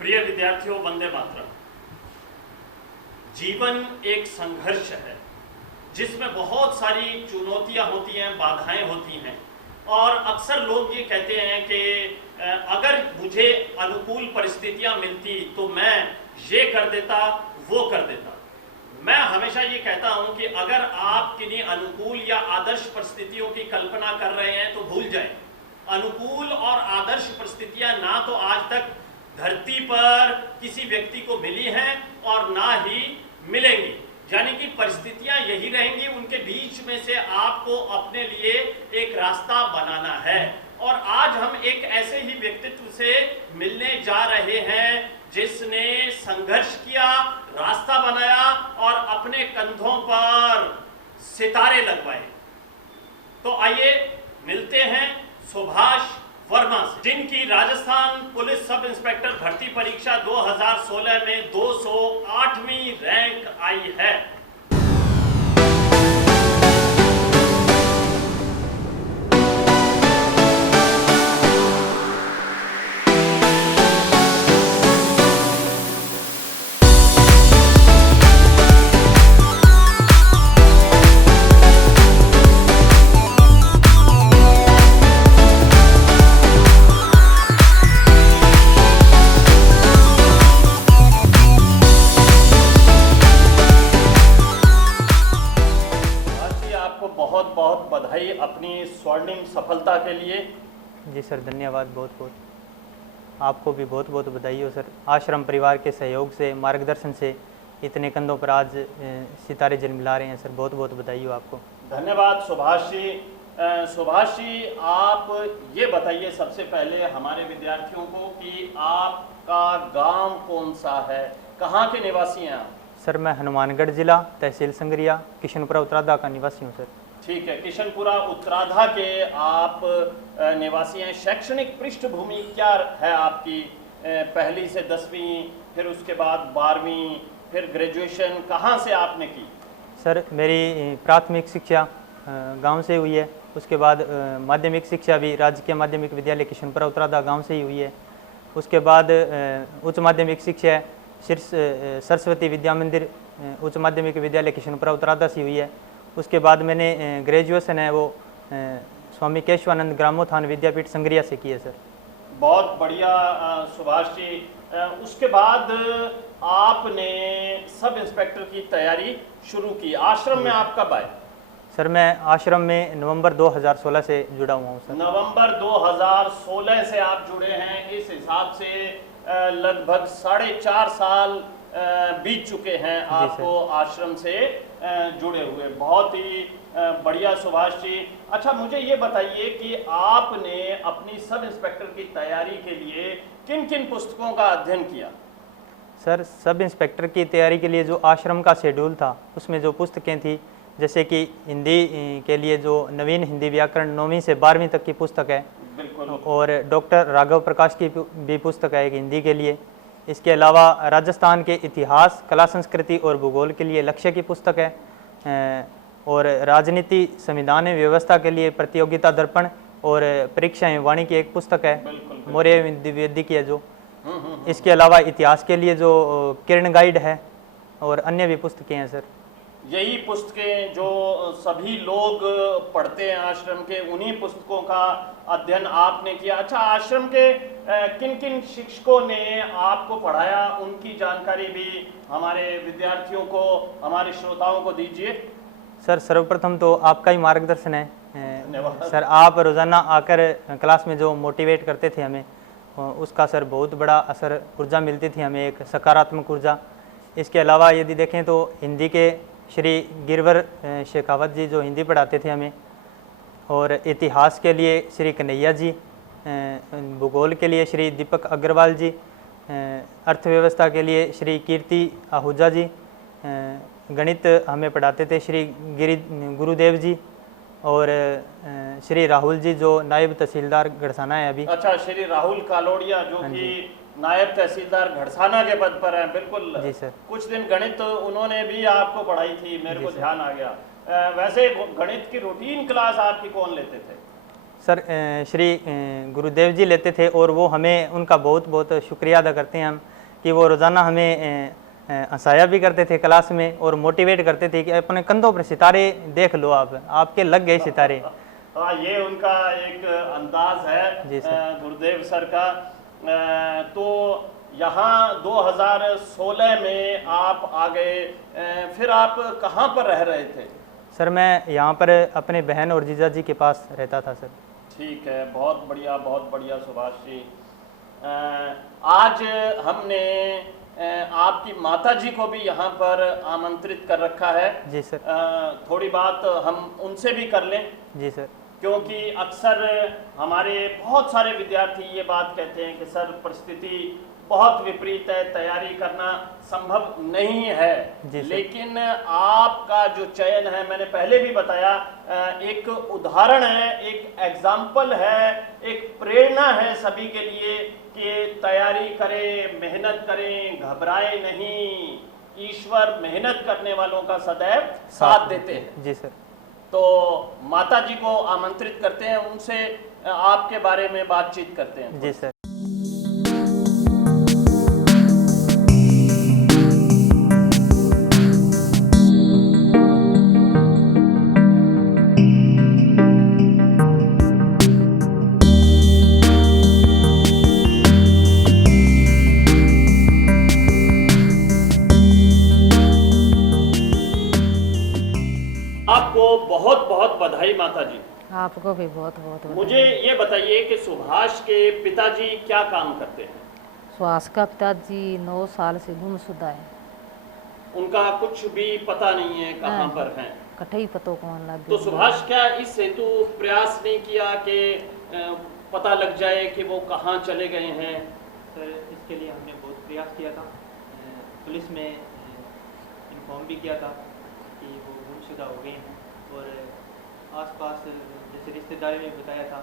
प्रिय विद्यार्थियों, वंदे मातरम। जीवन एक संघर्ष है जिसमें बहुत सारी चुनौतियां होती हैं, बाधाएं होती हैं, और अक्सर लोग ये कहते हैं कि अगर मुझे अनुकूल परिस्थितियां मिलती तो मैं ये कर देता, वो कर देता। मैं हमेशा ये कहता हूं कि अगर आप किन्हीं अनुकूल या आदर्श परिस्थितियों की कल्पना कर रहे हैं तो भूल जाएं। अनुकूल और आदर्श परिस्थितियां ना तो आज तक धरती पर किसी व्यक्ति को मिली हैं और ना ही मिलेंगी, यानी कि परिस्थितियां यही रहेंगी, उनके बीच में से आपको अपने लिए एक रास्ता बनाना है। और आज हम एक ऐसे ही व्यक्तित्व से मिलने जा रहे हैं जिसने संघर्ष किया, रास्ता बनाया और अपने कंधों पर सितारे लगवाए। तो आइए मिलते हैं सुभाष वर्मा से, जिनकी राजस्थान पुलिस सब इंस्पेक्टर भर्ती परीक्षा 2016 में 208वीं रैंक आई है। बहुत बहुत बधाई अपनी स्वर्णिम सफलता के लिए। जी सर, धन्यवाद। बहुत बहुत आपको भी बहुत बहुत बधाई हो सर। आश्रम परिवार के सहयोग से, मार्गदर्शन से इतने कंधों पर आज सितारे जन्मिला रहे हैं सर। बहुत बहुत बधाई हो आपको। धन्यवाद सुभाष जी। सुभाष जी, आप ये बताइए सबसे पहले हमारे विद्यार्थियों को कि आपका गांव कौन सा है, कहाँ के निवासी हैं आप? सर, मैं हनुमानगढ़ जिला, तहसील संगरिया, किशनपुरा उत्तराधा का निवासी हूँ सर। ठीक है, किशनपुरा उत्तराधा के आप निवासी हैं। शैक्षणिक पृष्ठभूमि क्या है आपकी? पहली से 10वीं, फिर उसके बाद 12वीं, फिर ग्रेजुएशन कहाँ से आपने की? सर, मेरी प्राथमिक शिक्षा गांव से हुई है। उसके बाद माध्यमिक शिक्षा भी राजकीय माध्यमिक विद्यालय किशनपुरा उत्तराधा गांव से ही हुई है। उसके बाद उच्च माध्यमिक शिक्षा सरस्वती विद्या मंदिर उच्च माध्यमिक विद्यालय किशनपुरा उत्तराधा से हुई है। उसके बाद मैंने ग्रेजुएशन है वो स्वामी केशवानंद ग्रामोत्थान विद्यापीठ संगरिया से की है सर। बहुत बढ़िया सुभाष जी। उसके बाद आपने सब इंस्पेक्टर की तैयारी शुरू की। आश्रम में आप कब आए? सर, मैं आश्रम में नवंबर 2016 से जुड़ा हुआ हूँ सर। नवंबर 2016 से आप जुड़े हैं। इस हिसाब से लगभग 4.5 साल बीत चुके हैं आपको आश्रम से जुड़े हुए। बहुत ही बढ़िया सुभाष जी। अच्छा, मुझे ये बताइए कि आपने अपनी सब इंस्पेक्टर की तैयारी के लिए किन किन पुस्तकों का अध्ययन किया? सर, सब इंस्पेक्टर की तैयारी के लिए जो आश्रम का शेड्यूल था उसमें जो पुस्तकें थी, जैसे कि हिंदी के लिए जो नवीन हिंदी व्याकरण 9वीं से 12वीं तक की पुस्तक है, और डॉक्टर राघव प्रकाश की भी पुस्तक है एक हिंदी के लिए। इसके अलावा राजस्थान के इतिहास, कला, संस्कृति और भूगोल के लिए लक्ष्य की पुस्तक है, और राजनीति, संविधान व्यवस्था के लिए प्रतियोगिता दर्पण और परीक्षाएं वाणी की एक पुस्तक है, मौर्य द्विवेदी की है जो। इसके अलावा इतिहास के लिए जो किरण गाइड है और अन्य भी पुस्तकें हैं सर। यही पुस्तकें जो सभी लोग पढ़ते हैं आश्रम के, उन्हीं पुस्तकों का अध्ययन आपने किया। अच्छा, आश्रम के किन किन शिक्षकों ने आपको पढ़ाया, उनकी जानकारी भी हमारे विद्यार्थियों को, हमारे श्रोताओं को दीजिए। सर, सर्वप्रथम तो आपका ही मार्गदर्शन है सर। आप रोज़ाना आकर क्लास में जो मोटिवेट करते थे हमें, उसका सर बहुत बड़ा असर, ऊर्जा मिलती थी हमें, एक सकारात्मक ऊर्जा। इसके अलावा यदि देखें तो हिंदी के श्री गिरवर शेखावत जी जो हिंदी पढ़ाते थे हमें, और इतिहास के लिए श्री कन्हैया जी, भूगोल के लिए श्री दीपक अग्रवाल जी, अर्थव्यवस्था के लिए श्री कीर्ति आहूजा जी, गणित हमें पढ़ाते थे श्री गुरुदेव जी, और श्री राहुल जी जो नायब तहसीलदार घड़साना है अभी। अच्छा, श्री राहुल कालोड़िया जो कि नायब तहसीलदार घड़साना के पद पर हैं। बिल्कुल जी सर। कुछ दिन गणित उन्होंने भी आपको पढ़ाई थी, मेरे को ध्यान आ गया। वैसे गणित की रूटीन क्लास आपकी कौन लेते थे? सर श्री गुरुदेव जी लेते थे और वो हमें उनका बहुत बहुत शुक्रिया अदा करते हैं हम कि वो रोज़ाना हमें हंसाया भी करते थे क्लास में और मोटिवेट करते थे कि अपने कंधों पर सितारे देख लो, आप आपके लग गए सितारे। हाँ, ये उनका एक अंदाज है जी सर। गुरुदेव सर का। तो यहाँ 2016 में आप आ गए, फिर आप कहाँ पर रह रहे थे? सर मैं यहाँ पर अपने बहन और जीजा जी के पास रहता था सर। ठीक है, बहुत बढ़िया सुभाष जी। आज हमने आपकी माता जी को भी यहाँ पर आमंत्रित कर रखा है। जी सर। थोड़ी बात हम उनसे भी कर लें। जी सर। क्योंकि अक्सर हमारे बहुत सारे विद्यार्थी ये बात कहते हैं कि सर परिस्थिति बहुत विपरीत है, तैयारी करना संभव नहीं है। लेकिन आपका जो चयन है, मैंने पहले भी बताया, एक उदाहरण है, एक एग्जाम्पल है, एक प्रेरणा है सभी के लिए कि तैयारी करें, मेहनत करें, घबराए नहीं। ईश्वर मेहनत करने वालों का सदैव साथ देते हैं। जी सर। तो माता जी को आमंत्रित करते हैं, उनसे आपके बारे में बातचीत करते हैं। जी सर। आपको बहुत बहुत बधाई माता जी। आपको भी बहुत बहुत बधाई। मुझे ये बताइए कि सुभाष के पिताजी क्या काम करते हैं? सुभाष का पिताजी 9 साल से गुमशुदा है। उनका कुछ भी पता नहीं है कहाँ पर हैं? कठई पतो कौन लग। तो सुभाष क्या इस हेतु प्रयास नहीं किया कि पता लग जाए कि वो कहाँ चले गए हैं? सर इसके लिए हमने बहुत प्रयास किया था, पुलिस में इन्फॉर्म भी किया था कि वो गुमशुदा हो गए हैं और आसपास जैसे रिश्तेदारों ने बताया था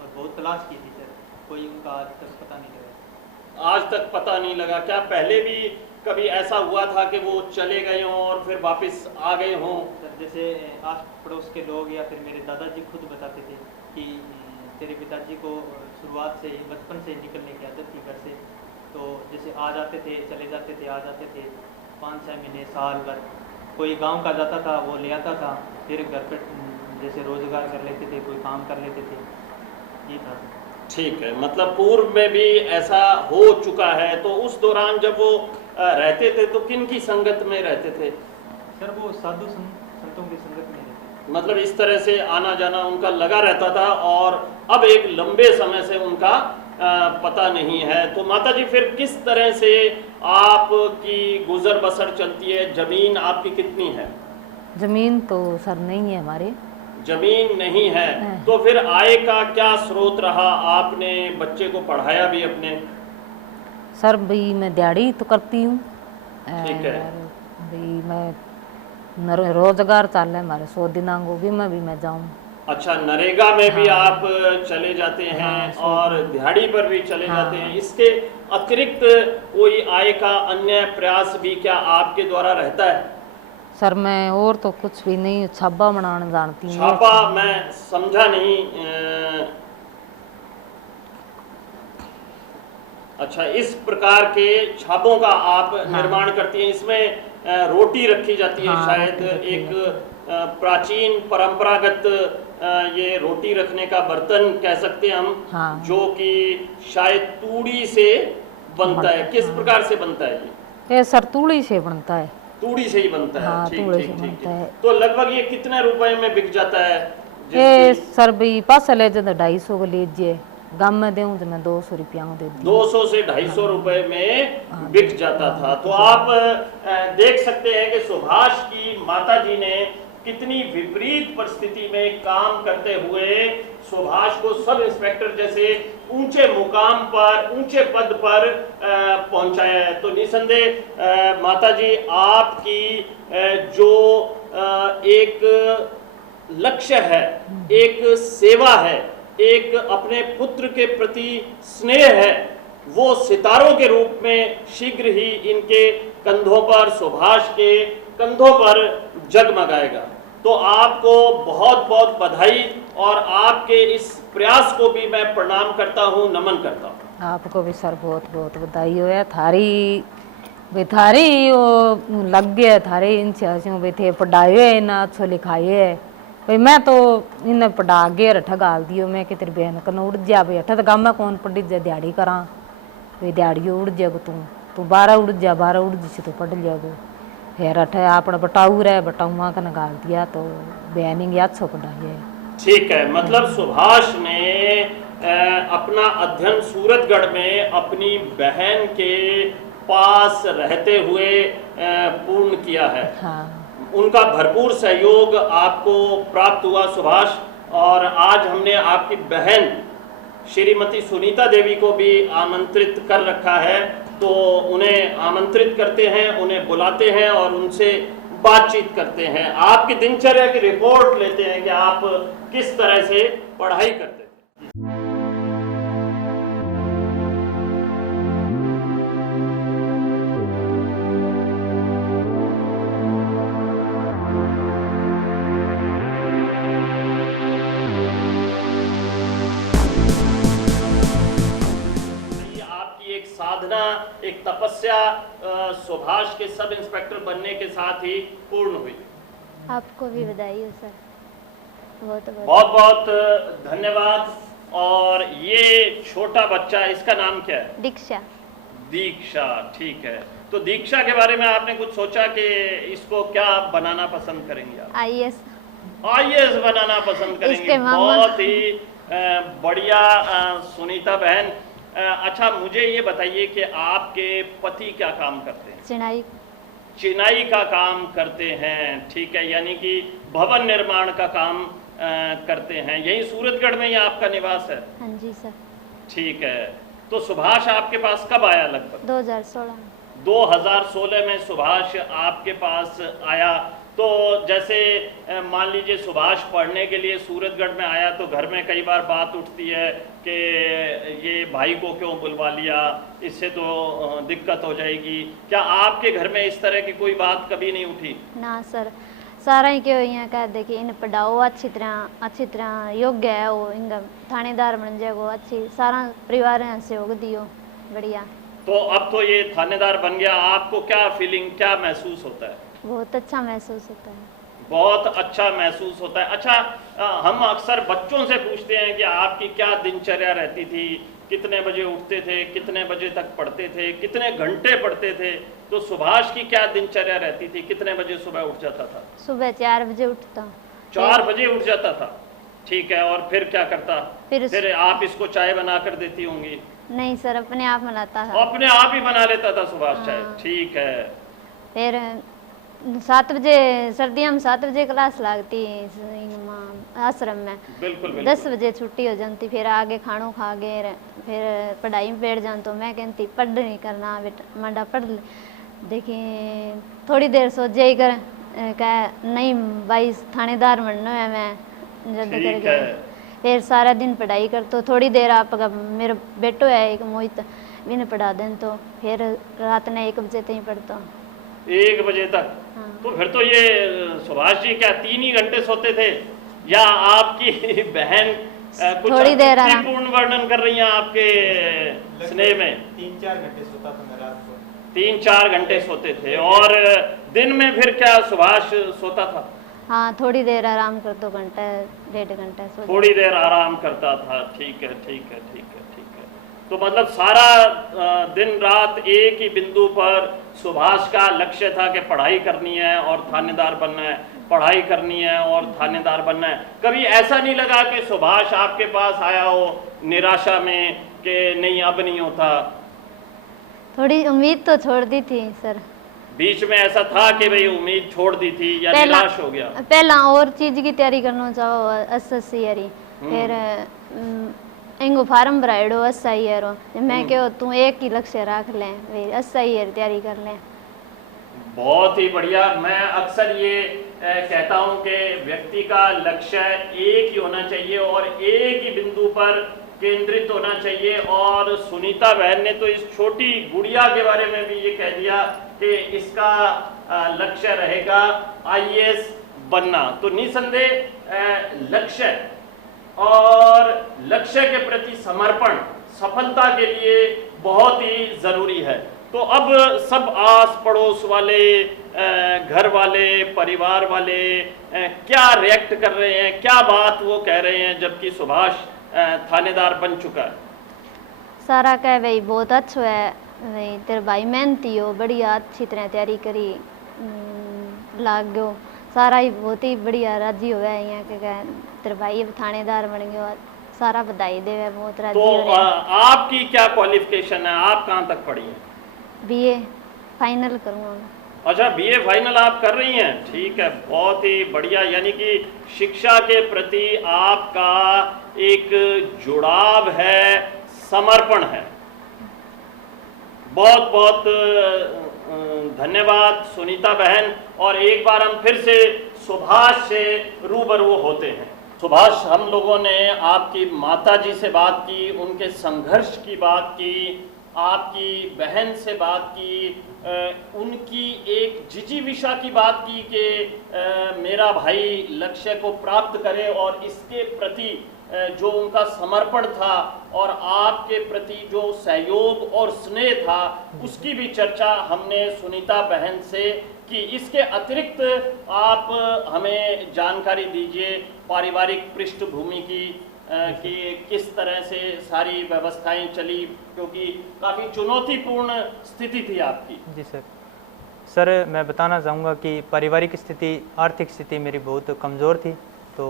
और बहुत तलाश की थी सर, कोई उनका आज तक पता नहीं लगा। आज तक पता नहीं लगा। क्या पहले भी कभी ऐसा हुआ था कि वो चले गए हों और फिर वापस आ गए हों? सर जैसे आस पड़ोस के लोग या फिर मेरे दादाजी खुद बताते थे कि तेरे पिताजी को शुरुआत से ही बचपन से निकलने की आदत थी घर से, तो जैसे आ जाते थे, चले जाते थे, आ जाते थे, 5-6 महीने, साल भर। कोई गांव का जाता था, वो ले आता था, फिर घर पर जैसे रोजगार कर लेते थे, कोई काम कर लेते थे, ये था। ठीक है, मतलब पूर्व में भी ऐसा हो चुका है। तो उस दौरान जब वो रहते थे तो किन की संगत में रहते थे? सर वो साधु संतों की संगत में रहते। मतलब इस तरह से आना जाना उनका लगा रहता था और अब एक लंबे समय से उनका पता नहीं है। तो माता जी फिर किस तरह से आपकी गुजर बसर चलती है? जमीन आपकी कितनी है? जमीन तो सर नहीं है हमारी। जमीन नहीं है तो फिर आय का क्या स्रोत रहा? आपने बच्चे को पढ़ाया भी अपने? सर भाई मैं दिहाड़ी तो करती हूँ। ठीक है भाई मैं रोजगार चाल है हमारे 100 दिनांगों भी मैं जाऊँ। अच्छा, नरेगा में भी आप चले जाते हैं? हाँ, और दिहाड़ी पर भी चले हाँ, जाते हैं। इसके अतिरिक्त कोई आय का अन्य प्रयास भी क्या आपके द्वारा रहता है? सर मैं और तो कुछ भी नहीं, छापा बनाना जानती हूँ। छापा मैं समझा नहीं। अच्छा, इस प्रकार के छापों का आप निर्माण करती हैं। इसमें रोटी रखी जाती है शायद, एक प्राचीन परंपरागत ये रोटी रखने का बर्तन कह सकते हैं हम, जो कि शायद तूड़ी से बनता है। किस प्रकार से बनता है ये? सर तूड़ी से बनता है। तूड़ी से ही बनता है। हाँ, ठीक तूड़ी ठीक से बनता है। तो लगभग ये कितने रुपए में बिक जाता है? ये सर भी पास ले जाते 250 को लीजिए, गाँव में दूँ तो मैं 200 रुपया में दे दूँ। 200 से 250 रुपए में बिक जाता था। तो आप देख सकते हैं कि सुभाष की माता जी ने कितनी विपरीत परिस्थिति में काम करते हुए सुभाष को सब इंस्पेक्टर जैसे ऊंचे मुकाम पर, ऊंचे पद पर पहुंचाया है। तो निसंदेह माता जी आपकी जो एक लक्ष्य है, एक सेवा है, एक अपने पुत्र के प्रति स्नेह है, वो सितारों के रूप में शीघ्र ही इनके कंधों पर, सुभाष के कंधों पर जगमगाएगा। तो आपको बहुत बहुत बधाई और आपके इस प्रयास को भी मैं प्रणाम करता हूँ, नमन करता हूँ। आपको भी सर बहुत बहुत बधाई हो है थारी भाई थारी वो लग गया थारी इन सियासियों भाई थे पढ़ाए है ना अच्छो लिखाए है भाई मैं तो इन्हें पढ़ा गए रठा गाल दियो मैं कि तेरी बहन कन उड़ जा भाई अठा तो गाँव में कौन पढ़ी जा दिहाड़ी करा भाई दिहाड़ी उड़ जागो तू 12 उड़ जा 12 उड़ जिसे तो पढ़ जागो फिर अठे आपने बटाऊ रहे बटाऊ माँ कन गाल दिया तो बहन अच्छो पढ़ाए। ठीक है, मतलब सुभाष ने अपना अध्ययन सूरतगढ़ में अपनी बहन के पास रहते हुए पूर्ण किया है। हाँ। उनका भरपूर सहयोग आपको प्राप्त हुआ सुभाष, और आज हमने आपकी बहन श्रीमती सुनीता देवी को भी आमंत्रित कर रखा है, तो उन्हें आमंत्रित करते हैं, उन्हें बुलाते हैं और उनसे बातचीत करते हैं। आपकी दिनचर्या की रिपोर्ट लेते हैं कि आप किस तरह से पढ़ाई करते थे। साधना, एक तपस्या सुभाष के सब इंस्पेक्टर बनने के साथ ही पूर्ण हुई। आपको भी बधाई हो सर, बहुत बहुत धन्यवाद। और ये छोटा बच्चा, इसका नाम क्या है? दीक्षा। दीक्षा, ठीक है। तो दीक्षा के बारे में आपने कुछ सोचा कि इसको क्या बनाना पसंद करेंगे आप? आईएएस। आईएएस बनाना पसंद करेंगे, बहुत ही बढ़िया सुनीता बहन। अच्छा, मुझे ये बताइए कि आपके पति क्या काम करते हैं? चिनाई का काम करते हैं, ठीक है, यानी कि भवन निर्माण का काम करते हैं। यही सूरतगढ़ में ही आपका निवास है? हाँ जी सर। ठीक है। तो सुभाष आपके पास कब आया? लगभग 2016। 2016 में सुभाष आपके पास आया। तो जैसे मान लीजिए सुभाष पढ़ने के लिए सूरतगढ़ में आया, तो घर में कई बार बात उठती है कि ये भाई को क्यों बुलवा लिया, इससे तो दिक्कत हो जाएगी। क्या आपके घर में इस तरह की कोई बात कभी नहीं उठी? ना सर, सारा ही क्यों यहाँ कह दे कि इन्हें पढ़ाओ अच्छी तरह योग्य है वो, इनका थानेदार बन जाएगो, अच्छी सारा परिवार यहाँ से होग दियो बढ़िया। तो अब तो ये थानेदार बन गया, आपको क्या फीलिंग, क्या महसूस होता है? बहुत अच्छा महसूस होता है। बहुत अच्छा महसूस होता है। अच्छा, हम अक्सर बच्चों से पूछते हैं कि आपकी क्या दिनचर्या रहती थी, कितने बजे उठते थे, कितने बजे तक पढ़ते थे, कितने घंटे पढ़ते थे? तो सुभाष की क्या दिनचर्या रहती थी, कितने बजे सुबह उठ जाता था? सुबह 4 बजे उठता। 4 बजे उठ जाता था, ठीक है। और फिर क्या करता? फिर आप इसको चाय बना कर देती होंगी? नहीं सर, अपने आप बनाता था। अपने आप ही बना लेता था सुभाष चाय, ठीक है। फिर 7 बजे सर्दियों में 7 बजे क्लास लगती आश्रम में। बिल्कुल, बिल्कुल। 10 बजे छुट्टी हो जाती, फिर आगे खानों खा गए, फिर पढ़ाई में बैठ जान। तो मैं कहती पढ़ नहीं करना बेटा, मंडा पढ़ ले। देखिए थोड़ी देर सो जाई कर कह नहीं भाई थानेदार बनना है मैं जल्दी करके। फिर सारा दिन पढ़ाई कर, तो थोड़ी देर आप मेरा बेटो है एक मोहित, भी पढ़ा दें, तो फिर रात ने 1 बजे तक ही पढ़ता हूँ। 1 बजे तक? हाँ। तो फिर तो ये सुभाष जी क्या 3 ही घंटे सोते थे, या आपकी बहन कुछ थोड़ी देर पूर्ण वर्णन कर रही हैं आपके स्नेह में? 3-4 घंटे सोता था मैं रात को। 3-4 घंटे सोते थे। और दिन में फिर क्या सुभाष सोता था? हाँ, थोड़ी देर आराम कर, 2 घंटे 1.5 घंटा सो। थोड़ी देर आराम करता था, ठीक है, ठीक है, ठीक है, ठीक है। तो मतलब सारा दिन रात एक ही बिंदु पर सुभाष का लक्ष्य था कि पढ़ाई करनी है और थानेदार बनना है, पढ़ाई करनी है और थानेदार बनना है। कभी ऐसा नहीं लगा कि सुभाष आपके पास आया हो निराशा में कि नहीं अब नहीं होता? थोड़ी उम्मीद तो छोड़ दी थी सर। बीच में ऐसा था कि भाई उम्मीद छोड़ दी थी या निराश हो गया? पहला और चीज की तैयारी करना चाहो, एसएससी यारी, फिर इंगो फार्म भराइडो एसआई यारो। मैं क्यों तू एक ही लक्ष्य रख ले, एसआई यार तैयारी कर ले। बहुत ही बढ़िया। मैं अक्सर ये कहता हूं कि व्यक्ति का लक्ष्य एक ही होना चाहिए और एक ही बिंदु पर केंद्रित होना चाहिए। और सुनीता बहन ने तो इस छोटी गुड़िया के बारे में भी ये कह दिया कि इसका लक्ष्य रहेगा आईएएस बनना। तो निसंदेह लक्ष्य और लक्ष्य के प्रति समर्पण सफलता के लिए बहुत ही ज़रूरी है। तो अब सब आस पड़ोस वाले, घर वाले, परिवार वाले क्या रिएक्ट कर रहे हैं, क्या बात वो कह रहे हैं जबकि सुभाष थानेदार बन चुका है? सारा कह भाई बहुत अच्छा है, भाई तेरे भाई मेहनती हो, बढ़िया अच्छी तरह तैयारी करी, लाग गयो, सारा ही बहुत ही बढ़िया राजी हो गया यहाँ के कह तेरे भाई अब थानेदार बन गयो, सारा बधाई देवे, बहुत राजी तो हो रहे हैं। आपकी क्या क्वालिफिकेशन है, आप कहाँ तक पढ़ी हैं? बीए फाइनल करूँगा। अच्छा, बीए फाइनल आप कर रही हैं, ठीक है, बहुत ही बढ़िया। यानी कि शिक्षा के प्रति आपका एक जुड़ाव है, समर्पण है। बहुत बहुत धन्यवाद सुनीता बहन। और एक बार हम फिर से सुभाष से रूबरू होते हैं। सुभाष, हम लोगों ने आपकी माताजी से बात की, उनके संघर्ष की बात की, आपकी बहन से बात की, उनकी एक जिजीविषा की बात की कि मेरा भाई लक्ष्य को प्राप्त करे और इसके प्रति जो उनका समर्पण था और आपके प्रति जो सहयोग और स्नेह था उसकी भी चर्चा हमने सुनीता बहन से की। इसके अतिरिक्त आप हमें जानकारी दीजिए पारिवारिक पृष्ठभूमि की, कि किस तरह से सारी व्यवस्थाएं चली, क्योंकि काफ़ी चुनौतीपूर्ण स्थिति थी आपकी। जी सर, मैं बताना चाहूँगा कि पारिवारिक स्थिति, आर्थिक स्थिति मेरी बहुत कमज़ोर थी। तो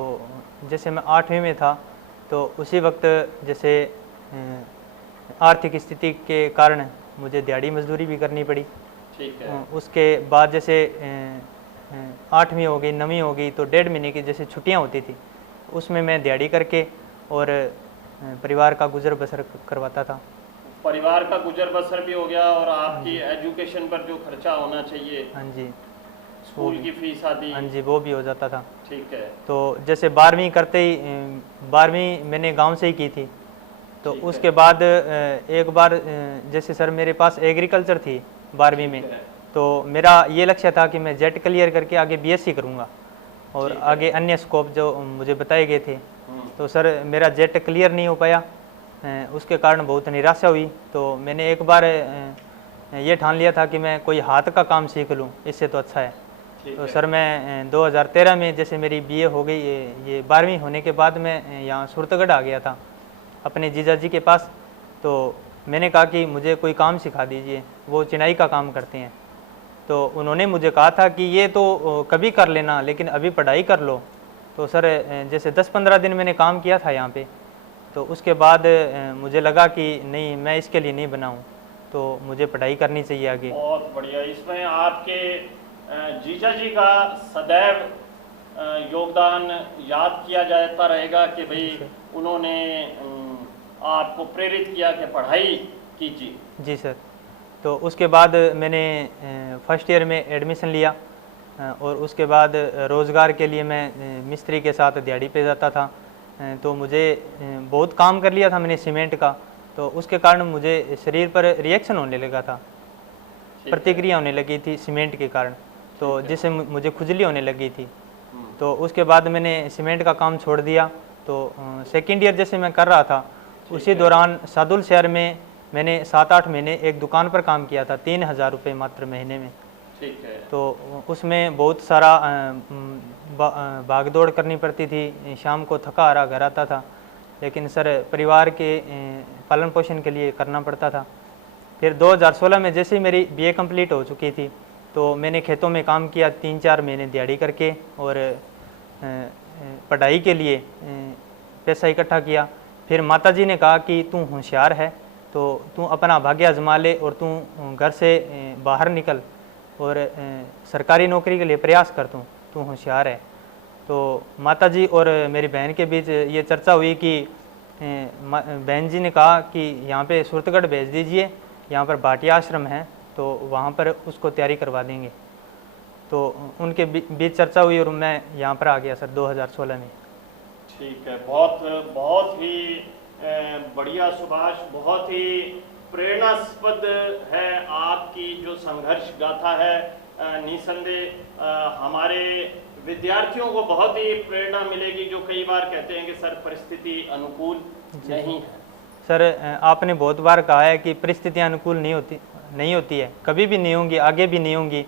जैसे मैं 8वीं में था तो उसी वक्त जैसे आर्थिक स्थिति के कारण मुझे दिहाड़ी मजदूरी भी करनी पड़ी। ठीक है। उसके बाद जैसे 8वीं हो गई, 9वीं हो गई तो 1.5 महीने की जैसे छुट्टियां होती थी, उसमें मैं दिहाड़ी करके और परिवार का गुजर बसर करवाता था। परिवार का गुजर बसर भी हो गया और आपकी एजुकेशन पर जो खर्चा होना चाहिए, हाँ जी, स्कूल की फीस आदि, हाँ जी, वो भी हो जाता था। ठीक है। तो जैसे 12वीं करते ही, 12वीं मैंने गांव से ही की थी। तो उसके बाद एक बार जैसे सर मेरे पास एग्रीकल्चर थी 12वीं में, तो मेरा ये लक्ष्य था कि मैं जेट क्लियर करके आगे बीएससी करूँगा और आगे अन्य स्कोप जो मुझे बताए गए थे। तो सर मेरा जेट क्लियर नहीं हो पाया, उसके कारण बहुत निराशा हुई। तो मैंने एक बार ये ठान लिया था कि मैं कोई हाथ का काम सीख लूँ, इससे तो अच्छा है। तो सर मैं 2013 में जैसे मेरी बीए हो गई, ये 12वीं होने के बाद मैं यहाँ सुरतगढ़ आ गया था अपने जीजा जी के पास। तो मैंने कहा कि मुझे कोई काम सिखा दीजिए, वो चिनाई का काम करते हैं। तो उन्होंने मुझे कहा था कि ये तो कभी कर लेना, लेकिन अभी पढ़ाई कर लो। तो सर जैसे 10-15 दिन मैंने काम किया था यहाँ पे, तो उसके बाद मुझे लगा कि नहीं, मैं इसके लिए नहीं बना हूँ, तो मुझे पढ़ाई करनी चाहिए आगे। बहुत बढ़िया। इसमें आपके जीजा जी का सदैव योगदान याद किया जाता रहेगा कि भाई उन्होंने आपको प्रेरित किया कि पढ़ाई कीजिए। जी सर। तो उसके बाद मैंने फर्स्ट ईयर में एडमिशन लिया और उसके बाद रोज़गार के लिए मैं मिस्त्री के साथ दिहाड़ी पे जाता था। तो मुझे बहुत काम कर लिया था मैंने सीमेंट का, तो उसके कारण मुझे शरीर पर रिएक्शन होने लगा था, प्रतिक्रिया होने लगी थी सीमेंट के कारण, तो जिससे मुझे खुजली होने लगी थी। तो उसके बाद मैंने सीमेंट का काम छोड़ दिया। तो सेकेंड ईयर जैसे मैं कर रहा था, उसी दौरान सादुल शहर में मैंने 7-8 महीने एक दुकान पर काम किया था, 3000 रुपये मात्र महीने में। ठीक है। तो उसमें बहुत सारा भाग दौड़ करनी पड़ती थी, शाम को थका हारा घर आता था, लेकिन सर परिवार के पालन पोषण के लिए करना पड़ता था। फिर 2016 में जैसे ही मेरी बीए कंप्लीट हो चुकी थी, तो मैंने खेतों में काम किया 3-4 महीने दिहाड़ी करके और पढ़ाई के लिए पैसा इकट्ठा किया। फिर माताजी ने कहा कि तू होशियार है, तो तू अपना भाग्य आजमा ले और तू घर से बाहर निकल और सरकारी नौकरी के लिए प्रयास कर, तू होशियार है। तो माताजी और मेरी बहन के बीच ये चर्चा हुई कि बहन जी ने कहा कि यहाँ पे सुरतगढ़ भेज दीजिए, यहाँ पर भाटिया आश्रम है, तो वहाँ पर उसको तैयारी करवा देंगे। तो उनके बीच चर्चा हुई और मैं यहाँ पर आ गया सर 2016 में। ठीक है। बहुत ही बढ़िया सुभाष, बहुत ही प्रेरणास्पद है आपकी जो संघर्ष गाथा है। निसंदेह हमारे विद्यार्थियों को बहुत ही प्रेरणा मिलेगी जो कई बार कहते हैं कि सर परिस्थिति अनुकूल नहीं है। सर आपने बहुत बार कहा है कि परिस्थितियाँ अनुकूल नहीं होती है, कभी भी नहीं होंगी, आगे भी नहीं होंगी।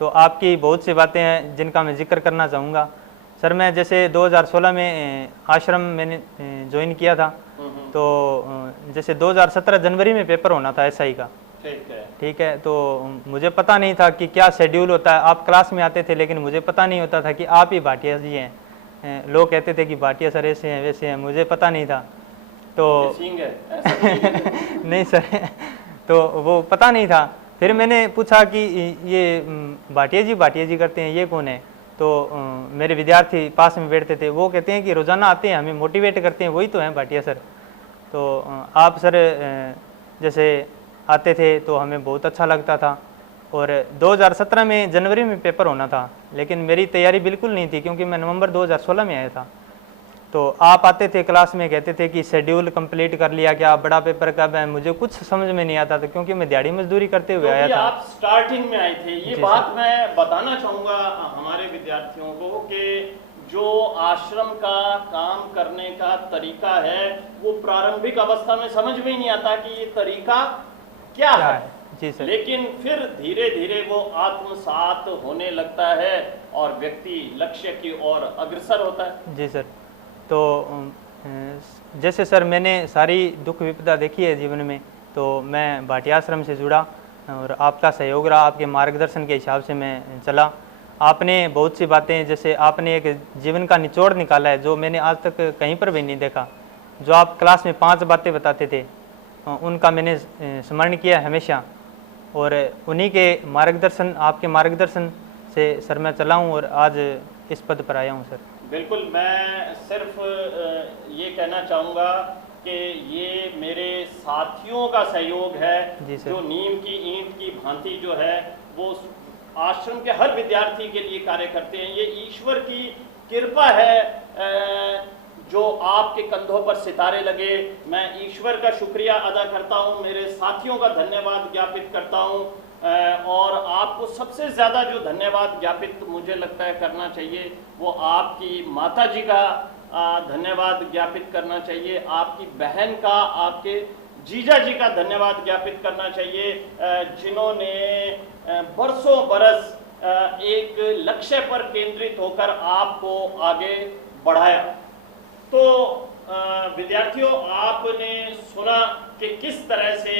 तो आपकी बहुत सी बातें हैं जिनका मैं जिक्र करना चाहूँगा। सर मैं जैसे 2016 में आश्रम मैंने ज्वाइन किया था, तो जैसे 2017 जनवरी में पेपर होना था एसआई का। ठीक है, तो मुझे पता नहीं था कि क्या शेड्यूल होता है। आप क्लास में आते थे लेकिन मुझे पता नहीं होता था कि आप ही भाटिया जी हैं। लोग कहते थे कि भाटिया सर ऐसे हैं वैसे हैं, मुझे पता नहीं था। तो नहीं सर, तो वो पता नहीं था। फिर मैंने पूछा कि ये भाटिया जी करते हैं, ये कौन है? तो मेरे विद्यार्थी पास में बैठते थे, वो कहते हैं कि रोज़ाना आते हैं, हमें मोटिवेट करते हैं, वही तो हैं भाटिया सर। तो आप सर जैसे आते थे तो हमें बहुत अच्छा लगता था। और 2017 में जनवरी में पेपर होना था, लेकिन मेरी तैयारी बिल्कुल नहीं थी क्योंकि मैं नवंबर 2016 में आया था। तो आप आते थे क्लास में, कहते थे कि शेड्यूल कंप्लीट कर लिया क्या, बड़ा पेपर कब है? मुझे कुछ समझ में नहीं आता था क्योंकि मैं दिहाड़ी मजदूरी करते हुए आया था। आप स्टार्टिंग में आए थे, ये बात मैं बताना चाहूँगा हमारे विद्यार्थियों को कि जो आश्रम का काम करने का तरीका है वो प्रारंभिक अवस्था में समझ में ही नहीं आता कि ये तरीका क्या है। जी सर। लेकिन फिर धीरे धीरे वो आत्मसात होने लगता है और व्यक्ति लक्ष्य की ओर अग्रसर होता है। जी सर। तो जैसे सर मैंने सारी दुख विपदा देखी है जीवन में, तो मैं भाटिया आश्रम से जुड़ा और आपका सहयोग रहा, आपके मार्गदर्शन के हिसाब से मैं चला। आपने बहुत सी बातें, जैसे आपने एक जीवन का निचोड़ निकाला है जो मैंने आज तक कहीं पर भी नहीं देखा। जो आप क्लास में 5 बातें बताते थे उनका मैंने स्मरण किया हमेशा, और उन्हीं के मार्गदर्शन, आपके मार्गदर्शन से सर मैं चला हूँ और आज इस पद पर आया हूँ सर। बिल्कुल, मैं सिर्फ ये कहना चाहूँगा कि ये मेरे साथियों का सहयोग है जो नीम की ईंट की भांति जो है वो आश्रम के हर विद्यार्थी के लिए कार्य करते हैं। ये ईश्वर की कृपा है जो आपके कंधों पर सितारे लगे। मैं ईश्वर का शुक्रिया अदा करता हूँ, मेरे साथियों का धन्यवाद ज्ञापित करता हूँ, और आपको सबसे ज़्यादा जो धन्यवाद ज्ञापित मुझे लगता है करना चाहिए वो आपकी माता जी का धन्यवाद ज्ञापित करना चाहिए, आपकी बहन का, आपके जीजा जी का धन्यवाद ज्ञापित करना चाहिए, जिन्होंने बरसों बरस एक लक्ष्य पर केंद्रित होकर आपको आगे बढ़ाया। तो विद्यार्थियों, आपने सुना कि किस तरह से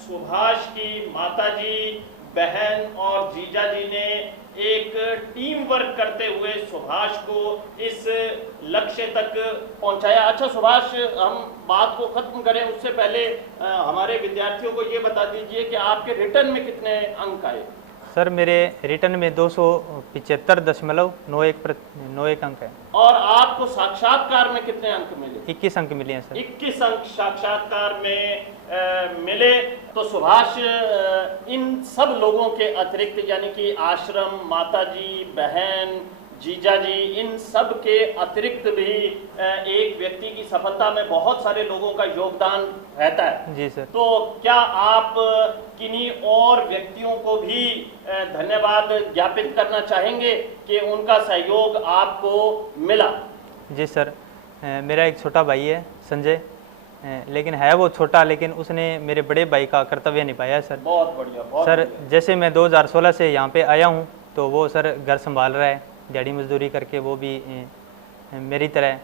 सुभाष की माताजी, बहन और जीजा जी ने एक टीम वर्क करते हुए सुभाष को इस लक्ष्य तक पहुंचाया। अच्छा सुभाष, हम बात को खत्म करें उससे पहले हमारे विद्यार्थियों को ये बता दीजिए कि आपके रिटर्न में कितने अंक आए? सर मेरे रिटर्न में 275.91 अंक है। और आपको साक्षात्कार में कितने अंक मिले? 21 अंक मिले हैं सर। 21 अंक साक्षात्कार में मिले। तो सुभाष, इन सब लोगों के अतिरिक्त, यानी कि आश्रम, माताजी, बहन, जीजा जी, इन सब के अतिरिक्त भी एक व्यक्ति की सफलता में बहुत सारे लोगों का योगदान रहता है। जी सर। तो क्या आप किन्हीं और व्यक्तियों को भी धन्यवाद ज्ञापित करना चाहेंगे कि उनका सहयोग आपको मिला? जी सर, मेरा एक छोटा भाई है संजय, लेकिन है वो छोटा, लेकिन उसने मेरे बड़े भाई का कर्तव्य निभाया है सर। बहुत बढ़िया, बहुत सर बढ़िया। जैसे मैं 2016 से यहाँ पे आया हूँ तो वो सर घर संभाल रहा है, दिहाड़ी मजदूरी करके वो भी मेरी तरह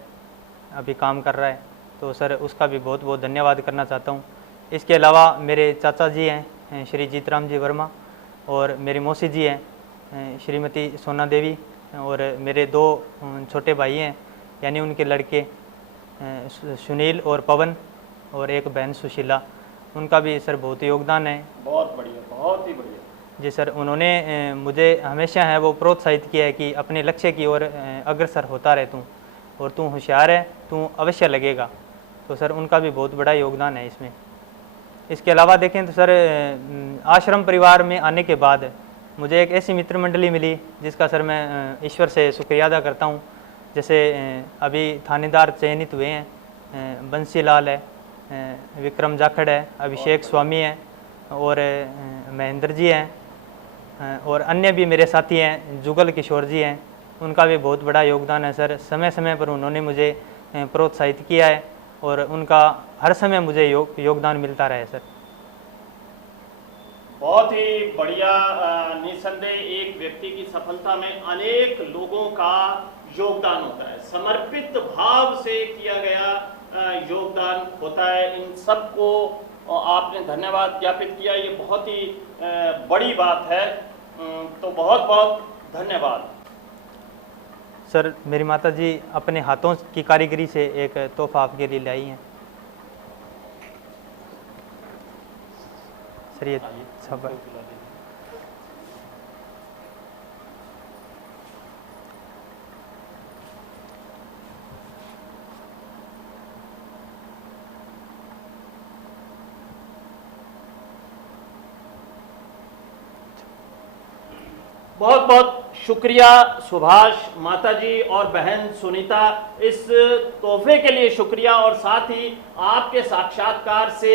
अभी काम कर रहा है। तो सर उसका भी बहुत बहुत धन्यवाद करना चाहता हूँ। इसके अलावा मेरे चाचा जी हैं श्री जीतराम जी वर्मा, और मेरी मौसी जी हैं श्रीमती सोना देवी, और मेरे 2 छोटे भाई हैं यानी उनके लड़के सुनील और पवन, और एक बहन सुशीला। उनका भी सर बहुत योगदान है। बहुत बढ़िया, बहुत ही बढ़िया। जी सर, उन्होंने मुझे हमेशा है वो प्रोत्साहित किया है कि अपने लक्ष्य की ओर अग्रसर होता रहे तू, और तू होशियार है, तू अवश्य लगेगा। तो सर उनका भी बहुत बड़ा योगदान है इसमें। इसके अलावा देखें तो सर आश्रम परिवार में आने के बाद मुझे एक ऐसी मित्र मंडली मिली जिसका सर मैं ईश्वर से शुक्रिया अदा करता हूँ। जैसे अभी थानेदार चयनित हुए हैं, बंसी लाल है, विक्रम जाखड़ है, अभिषेक स्वामी है, और महेंद्र जी हैं, और अन्य भी मेरे साथी हैं, जुगल किशोर जी हैं, उनका भी बहुत बड़ा योगदान है सर। समय समय पर उन्होंने मुझे प्रोत्साहित किया है और उनका हर समय मुझे योगदान मिलता रहा है सर। बहुत ही बढ़िया। निसंदेह एक व्यक्ति की सफलता में अनेक लोगों का योगदान होता है, समर्पित भाव से किया गया योगदान होता है। इन सबको आपने धन्यवाद ज्ञापित किया, ये बहुत ही बड़ी बात है। तो बहुत बहुत धन्यवाद सर। मेरी माता जी अपने हाथों की कारीगरी से एक तोहफा आपके लिए लाई हैं सर। ये सब बहुत बहुत शुक्रिया सुभाष माताजी और बहन सुनीता, इस तोहफे के लिए शुक्रिया। और साथ ही आपके साक्षात्कार से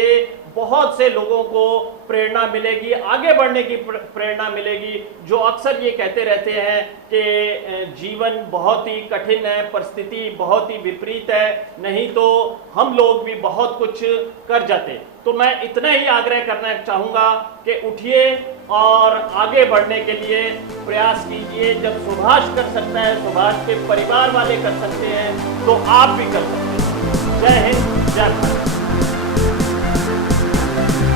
बहुत से लोगों को प्रेरणा मिलेगी, आगे बढ़ने की प्रेरणा मिलेगी, जो अक्सर ये कहते रहते हैं कि जीवन बहुत ही कठिन है, परिस्थिति बहुत ही विपरीत है, नहीं तो हम लोग भी बहुत कुछ कर जाते। तो मैं इतना ही आग्रह करना चाहूँगा कि उठिए और आगे बढ़ने के लिए प्रयास कीजिए। जब सुभाष कर सकता है, सुभाष के परिवार वाले कर सकते हैं, तो आप भी कर सकते हैं। जय हिंद, जय भारत।